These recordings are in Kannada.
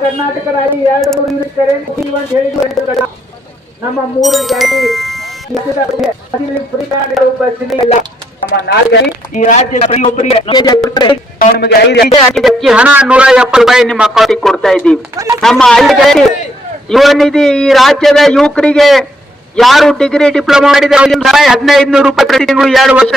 ಕರ್ನಾಟಕ ರಾಜ್ಯ ಎರಡು ಮೂರು ಯೂನಿಟ್ ಕರೆಂಟ್ ಅಂತ ಹೇಳಿದ್ರು ನಮ್ಮ ಮೂರು ನಮ್ಮ ಅಕ್ಕಿ ಹಣ ನೂರ ಎಪ್ಪತ್ತು ರೂಪಾಯಿ ನಿಮ್ಮ ಅಕೌಂಟಿಗೆ ಕೊಡ್ತಾ ಇದೀವಿ ನಮ್ಮ ಐದು ಗಾಡಿ ಯುವ ನಿಧಿ ಈ ರಾಜ್ಯದ ಯುವಕರಿಗೆ ಯಾರು ಡಿಗ್ರಿ ಡಿಪ್ಲೊಮಾ ಅವ್ರಿಗೆ ಹದಿನೈದು ನೂರು ರೂಪಾಯಿ ಪ್ರತಿ ತಿಂಗಳು ಎರಡು ವರ್ಷ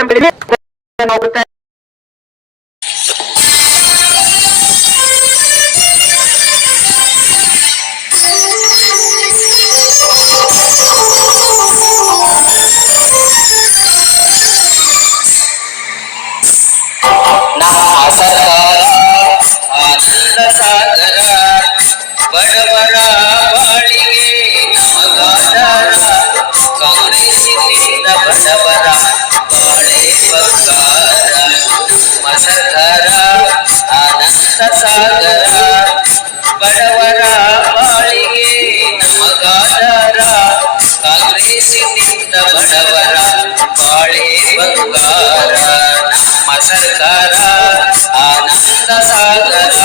ಬಡವರ ಬಾಳಿಗೆ ನಮಗಾಧಾರ ಕಾಂಗ್ರೆಸ್ಸಿನಿಂದ ಬಡವರ ಬಾಳೆ ಬಂಗಾರ ನಮ್ಮ ಸರ್ಕಾರ ಆನಂದ ಸಾಗರ ಬಡವರ ಬಾಳಿಗೆ ನಮಗಾಧಾರ ಕಾಂಗ್ರೆಸ್ಸಿನಿಂದ ಬಡವರ ಬಾಳೆ ಬಂಗಾರ ನಮ್ಮ ಸರ್ಕಾರ ಆನಂದ ಸಾಗರ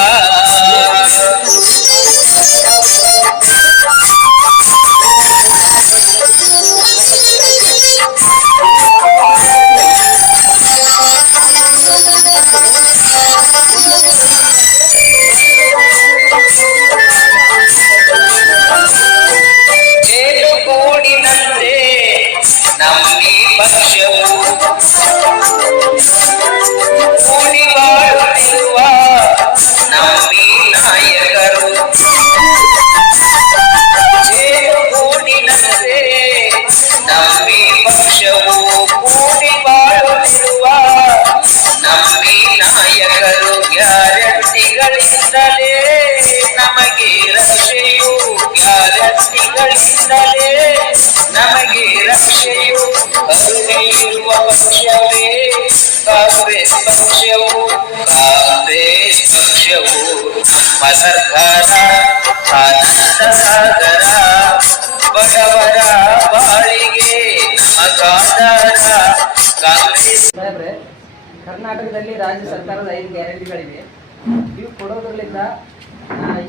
ಗ್ಯಾರಂಟಿಗಳಿಂದಲೇ ನಮಗೆ ರಕ್ಷೆಯು ಗ್ಯಾರಂಟಿಗಳಿಂದಲೇ ನಮಗೆ ರಕ್ಷೆಯು ಕರುಣೆ ಇರುವ ಪಕ್ಷವೇ ಕಾಂಗ್ರೆಸ್ ಪಕ್ಷವು ಕಾಂಗ್ರೆಸ್ ಪಕ್ಷವು ನಮ್ಮ ಸರ್ಕಾರ ಆನಂದ ಸಾಗರ ಬಡವರ ಬಾಳಿಗೆ ನಮಗಾದಾರ ಕಾಂಗ್ರೆಸ್. ಕರ್ನಾಟಕದಲ್ಲಿ ರಾಜ್ಯ ಸರ್ಕಾರದ ಐದು ಗ್ಯಾರಂಟಿಗಳಿವೆ. ಇವು ಕೊಡೋದ್ರಲ್ಲಿಂದ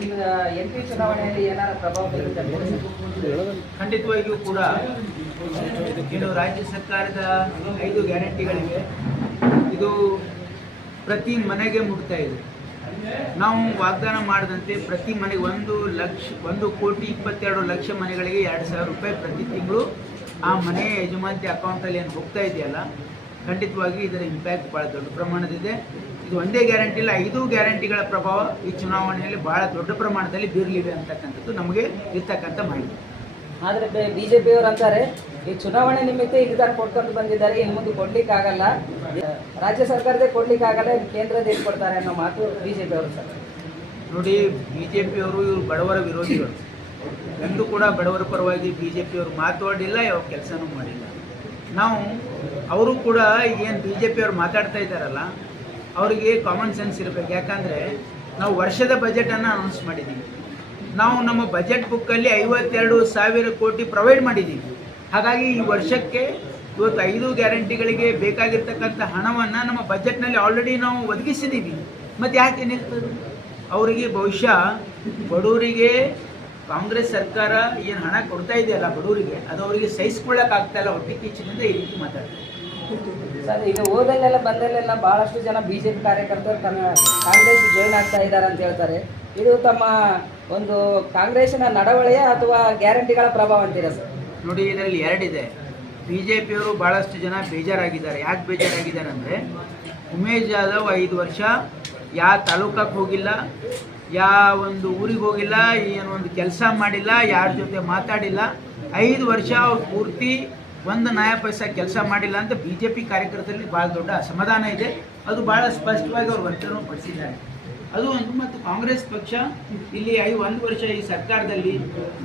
ಈಗ ಎಂ ಪಿ ಚುನಾವಣೆಯಲ್ಲಿ ಏನಾರ ಪ್ರಭಾವ ಬೀರುತ್ತದೆ ಖಂಡಿತವಾಗಿಯೂ ಕೂಡ, ಇದು ರಾಜ್ಯ ಸರ್ಕಾರದ ಐದು ಗ್ಯಾರಂಟಿಗಳಿವೆ. ಇದು ಪ್ರತಿ ಮನೆಗೆ ಮುಟ್ತಾ ಇದೆ. ನಾವು ವಾಗ್ದಾನ ಮಾಡಿದಂತೆ ಪ್ರತಿ ಮನೆಗೆ ಒಂದು ಲಕ್ಷ, ಒಂದು ಕೋಟಿ ಇಪ್ಪತ್ತೆರಡು ಲಕ್ಷ ಮನೆಗಳಿಗೆ ಎರಡು ಸಾವಿರ ರೂಪಾಯಿ ಪ್ರತಿ ತಿಂಗಳು ಆ ಮನೆ ಯಜಮಾನತಿ ಅಕೌಂಟಲ್ಲಿ ಏನು ಹೋಗ್ತಾ ಇದೆಯಲ್ಲ ಖಂಡಿತವಾಗಿ ಇದರ ಇಂಪ್ಯಾಕ್ಟ್ ಭಾಳ ದೊಡ್ಡ ಪ್ರಮಾಣದಿದೆ ಇದು ಒಂದೇ ಗ್ಯಾರಂಟಿ ಇಲ್ಲ ಐದು ಗ್ಯಾರಂಟಿಗಳ ಪ್ರಭಾವ ಈ ಚುನಾವಣೆಯಲ್ಲಿ ಬಹಳ ದೊಡ್ಡ ಪ್ರಮಾಣದಲ್ಲಿ ಬೀರಲಿವೆ ಅಂತಕ್ಕಂಥದ್ದು ನಮಗೆ ಇರ್ತಕ್ಕಂಥ ಮಾಹಿತಿ. ಆದರೆ ಬಿ ಜೆ ಪಿಯವರು ಅಂತಾರೆ ಈ ಚುನಾವಣೆ ನಿಮಿತ್ತ ತನಕ ಕೊಡ್ಕೊಂಡು ಬಂದಿದ್ದಾರೆ ಇನ್ನು ಮುಂದೆ ಕೊಡ್ಲಿಕ್ಕೆ ಆಗಲ್ಲ ರಾಜ್ಯ ಸರ್ಕಾರದೇ ಕೊಡ್ಲಿಕ್ಕೆ ಆಗಲ್ಲ ಇನ್ನು ಕೇಂದ್ರದ ಕೊಡ್ತಾರೆ ಅನ್ನೋ ಮಾತು ಬಿ ಜೆ ಪಿಯವರು ಸರ್. ನೋಡಿ ಬಿ ಜೆ ಪಿಯವರು ಇವರು ಬಡವರ ವಿರೋಧಿಗಳು. ಎಂದೂ ಕೂಡ ಬಡವರ ಪರವಾಗಿ ಬಿ ಜೆ ಪಿಯವರು ಮಾತಾಡಿಲ್ಲ ಯಾವ ಕೆಲಸನೂ ಮಾಡಿಲ್ಲ. ನಾವು, ಅವರು ಕೂಡ ಏನು ಬಿ ಜೆ ಪಿಯವರು ಮಾತಾಡ್ತಾ ಇದ್ದಾರಲ್ಲ, ಅವರಿಗೆ ಕಾಮನ್ ಸೆನ್ಸ್ ಇರಬೇಕು. ಯಾಕಂದರೆ ನಾವು ವರ್ಷದ ಬಜೆಟನ್ನು ಅನೌನ್ಸ್ ಮಾಡಿದ್ದೀವಿ ನಾವು ನಮ್ಮ ಬಜೆಟ್ ಬುಕ್ಕಲ್ಲಿ ಐವತ್ತೆರಡು ಸಾವಿರ ಕೋಟಿ ಪ್ರೊವೈಡ್ ಮಾಡಿದ್ದೀವಿ ಹಾಗಾಗಿ ಈ ವರ್ಷಕ್ಕೆ ಇವತ್ತು ಐದು ಗ್ಯಾರಂಟಿಗಳಿಗೆ ಬೇಕಾಗಿರ್ತಕ್ಕಂಥ ಹಣವನ್ನು ನಮ್ಮ ಬಜೆಟ್ನಲ್ಲಿ ಆಲ್ರೆಡಿ ನಾವು ಒದಗಿಸಿದ್ದೀವಿ ಮತ್ತು ಯಾಕೆ ಏನಿರ್ತದೆ ಅವರಿಗೆ ಬಹುಶಃ ಬಡವರಿಗೆ ಕಾಂಗ್ರೆಸ್ ಸರ್ಕಾರ ಏನು ಹಣ ಕೊಡ್ತಾ ಇದೆಯಲ್ಲ ಬಡವರಿಗೆ ಅದು ಅವರಿಗೆ ಸಹಿಸ್ಕೊಳ್ಳೋಕ್ಕಾಗ್ತಾ ಇಲ್ಲ ಹೊಟ್ಟೆ ಕಿಚ್ಚಿನಿಂದ ಈ ರೀತಿ ಮಾತಾಡ್ತಾರೆ. ಸರ್ ಈಗ ಹೋದಲ್ಲೆಲ್ಲ ಬಂದಲ್ಲೆಲ್ಲ ಬಹಳಷ್ಟು ಜನ ಬಿ ಜೆ ಪಿ ಕಾರ್ಯಕರ್ತರು ಕಾಂಗ್ರೆಸ್ ಜಾಯ್ನ್ ಆಗ್ತಾ ಇದ್ದಾರೆ ಅಂತ ಹೇಳ್ತಾರೆ. ಇದು ತಮ್ಮ ಒಂದು ಕಾಂಗ್ರೆಸ್ನ ನಡವಳಿಯ ಅಥವಾ ಗ್ಯಾರಂಟಿಗಳ ಪ್ರಭಾವ ಅಂತೀರಾ ಸರ್? ನೋಡಿ ಇದರಲ್ಲಿ ಎರಡಿದೆ. ಬಿ ಜೆ ಪಿಯವರು ಭಾಳಷ್ಟು ಜನ ಬೇಜಾರಾಗಿದ್ದಾರೆ. ಯಾಕೆ ಬೇಜಾರಾಗಿದ್ದಾರೆ ಅಂದರೆ ಉಮೇಶ್ ಜಾಧವ್ ಐದು ವರ್ಷ ಯಾವ ತಾಲೂಕಕ್ಕೆ ಹೋಗಿಲ್ಲ ಯಾವ ಒಂದು ಊರಿಗೆ ಹೋಗಿಲ್ಲ, ಏನು ಒಂದು ಕೆಲಸ ಮಾಡಿಲ್ಲ, ಯಾರ ಜೊತೆ ಮಾತಾಡಿಲ್ಲ, ಐದು ವರ್ಷ ಪೂರ್ತಿ ಒಂದು ನ್ಯಾಯ ಪೈಸಾ ಕೆಲಸ ಮಾಡಿಲ್ಲ ಅಂತ ಬಿ ಜೆ ಪಿ ಕಾರ್ಯಕರ್ತರಲ್ಲಿ ಭಾಳ ದೊಡ್ಡ ಅಸಮಾಧಾನ ಇದೆ. ಅದು ಭಾಳ ಸ್ಪಷ್ಟವಾಗಿ ಅವ್ರು ವರ್ತನೆ ಪಡಿಸಿದ್ದಾರೆ. ಅದು ಒಂದು ಮತ್ತು ಕಾಂಗ್ರೆಸ್ ಪಕ್ಷ ಇಲ್ಲಿ ಐ ಒಂದು ವರ್ಷ ಈ ಸರ್ಕಾರದಲ್ಲಿ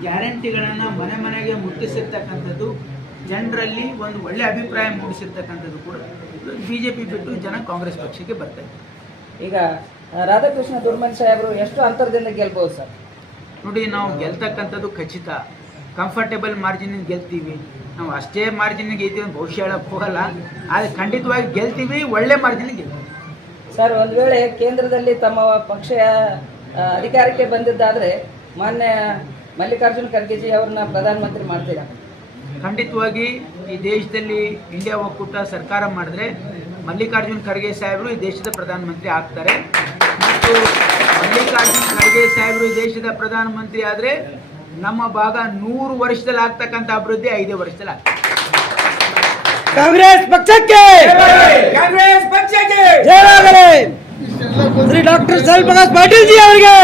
ಗ್ಯಾರಂಟಿಗಳನ್ನು ಮನೆ ಮನೆಗೆ ಮುಟ್ಟಿಸಿರ್ತಕ್ಕಂಥದ್ದು, ಜನರಲ್ಲಿ ಒಂದು ಒಳ್ಳೆ ಅಭಿಪ್ರಾಯ ಮೂಡಿಸಿರ್ತಕ್ಕಂಥದ್ದು ಕೂಡ. ಬಿ ಜೆ ಪಿ ಬಿಟ್ಟು ಜನ ಕಾಂಗ್ರೆಸ್ ಪಕ್ಷಕ್ಕೆ ಬರ್ತಾರೆ ಈಗ ರಾಧಾಕೃಷ್ಣ ದುರ್ಮನ್ ಸಾಹೇಬರು ಎಷ್ಟು ಅಂತರದಿಂದ ಗೆಲ್ಬಹುದು ಸರ್? ನೋಡಿ ನಾವು ಗೆಲ್ತಕ್ಕಂಥದ್ದು ಖಚಿತ. ಕಂಫರ್ಟೇಬಲ್ ಮಾರ್ಜಿನ್ ಗೆಲ್ತೀವಿ. ನಾವು ಅಷ್ಟೇ ಮಾರ್ಜಿನ್ ಇದ್ದೀವಿ ಭವಿಷ್ಯ ಬಹುಶಃ ಹೇಳಕ್ ಹೋಗಲ್ಲ. ಆದರೆ ಖಂಡಿತವಾಗಿ ಗೆಲ್ತೀವಿ ಒಳ್ಳೆ ಮಾರ್ಜಿನ್ ಗೆಲ್ತೀವಿ. ಸರ್ ಒಂದು ವೇಳೆ ಕೇಂದ್ರದಲ್ಲಿ ತಮ್ಮ ಪಕ್ಷ ಅಧಿಕಾರಕ್ಕೆ ಬಂದಿದ್ದಾದ್ರೆ ಮಾನ್ಯ ಮಲ್ಲಿಕಾರ್ಜುನ್ ಖರ್ಗೆಜಿ ಅವ್ರನ್ನ ಪ್ರಧಾನಮಂತ್ರಿ ಮಾಡ್ತೀರಾ? ಖಂಡಿತವಾಗಿ ಈ ದೇಶದಲ್ಲಿ ಇಂಡಿಯಾ ಒಕ್ಕೂಟ ಸರ್ಕಾರ ಮಾಡಿದ್ರೆ ಮಲ್ಲಿಕಾರ್ಜುನ್ ಖರ್ಗೆ ಸಾಹೇಬರು ಈ ದೇಶದ ಪ್ರಧಾನಮಂತ್ರಿ ಆಗ್ತಾರೆ. ಮತ್ತು ಮಲ್ಲಿಕಾರ್ಜುನ್ ಖರ್ಗೆ ಸಾಹೇಬರು ಈ ದೇಶದ ಪ್ರಧಾನಮಂತ್ರಿ ಆದರೆ ನಮ್ಮ ಭಾಗ ನೂರು ವರ್ಷದಲ್ಲಿ ಆಗ್ತಕ್ಕಂಥ ಅಭಿವೃದ್ಧಿ ಐದೇ ವರ್ಷದಲ್ಲಿ ಆಗ್ತದೆ. ಕಾಂಗ್ರೆಸ್ ಪಕ್ಷಕ್ಕೆ! ಕಾಂಗ್ರೆಸ್ ಪಕ್ಷಕ್ಕೆ! ಜಯವಾಗಲಿ ಶ್ರೀ ಡಾಕ್ಟರ್ ಸಲ್ ಪ್ರಕಾಶ್ ಪಾಟೀಲ್ ಜಿ ಅವರಿಗೆ!